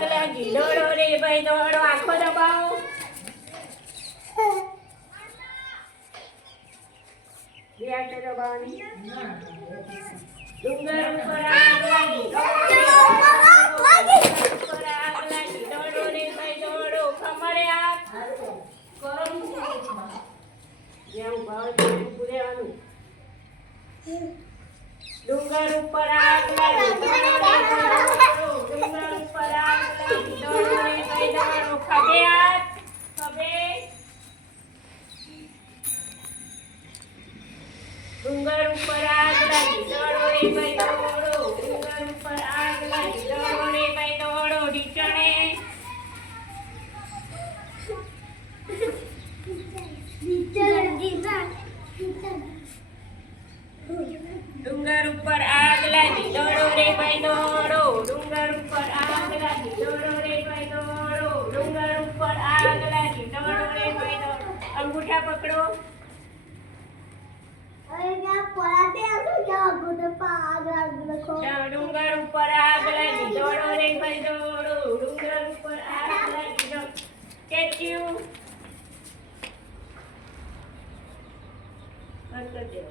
ડુંગર ઉપર આગ લાગી. દોડો રે ભાઈ, દોડો. ડુંગર ઉપર આગ લાગી. રે ભાઈ દોડો. ઊભા હોય ત્યાં ઊભું રહેવાનું. ડુંગર ઉપર આગ લાગી દોડો રે ભાઈ દોડો. ડુંગર ઉપર આગ લાગી દોડો રે ભાઈ દોડો ખભે હાથ ખભે ડુંગર ઉપર આગ લાગી, દોડો રે ભાઈ દોડો, ડુંગર ઉપર આગ લાગી, દોડો રે ભાઈ દોડો, ઢીચણે. ડુંગર ઉપર આગ લાગી, દોડો રે ભાઈ દોડો ડુંગર ઉપર આગ લાગી દોડો રે ભાઈ દોડો ડુંગર ઉપર આગ લાગી દોડો રે ભાઈ દોડો અંગૂઠા પકડો ડુંગર ઉપર આગ લાગી દોડો રે દોડો. ડુંગર ઉપર આગ લાગી દોડો. સ્ટેચ્યુ કરી.